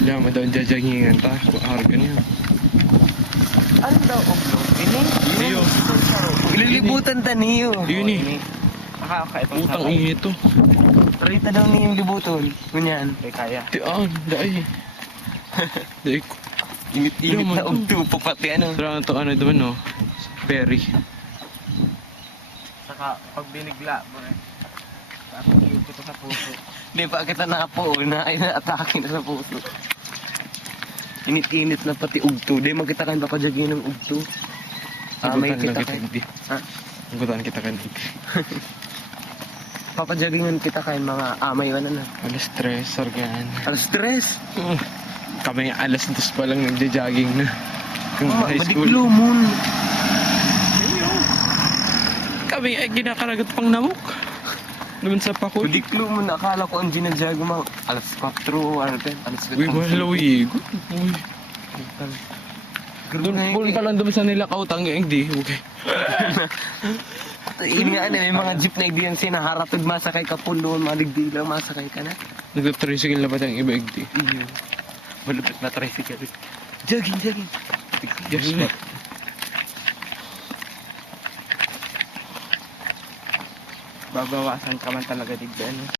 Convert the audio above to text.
Wala mo daw jajagingan ta. Harga niya. Ano daw oglo? Ini? Iyo. Ililibutan ta niyo. Yun eh. Makakaitong Utang ito. Rita daw niyo yung libuton. Kunyan. Ay kaya. Tiaan. Dai. Dai ko. Init-init Yaman na to. ugto pa pati ano. Tara to ano doon no. Perry. Saka pag binigla mo eh. Tapos ko to sa puso. Di pa kita nakapo na ay na-atake na sa puso. Init-init na pati ugto. Di makita kan papadyagin ng ugto. May Nagutan lang kita kita kan. hindi. Ha? Nagutan kita kan hindi. Papadyagingan kita kan mga amay na na. Alas 3, sargan. Alas stress. Kami alas 2 pa lang nagja-jogging na. Kung high school. Madiklo moon. Kami ay ginakaragat pang namok. Doon sa pakul. Madiklo moon. Akala ko ang ginadyago mo. Alas 4 o ano ten. Alas 4. Uy, malawi. Uy. Doon pa lang doon sa nila kautang hindi. Okay. Ini nga may mga jeep na hindi yung sinaharatod masakay ka po doon. Maligdi lang masakay ka na. Nag-tricycle na ba tayong iba hindi? Iyo. Malupit na tricycle. Jogging. Yes, but Babawasan ka man talaga digda ano.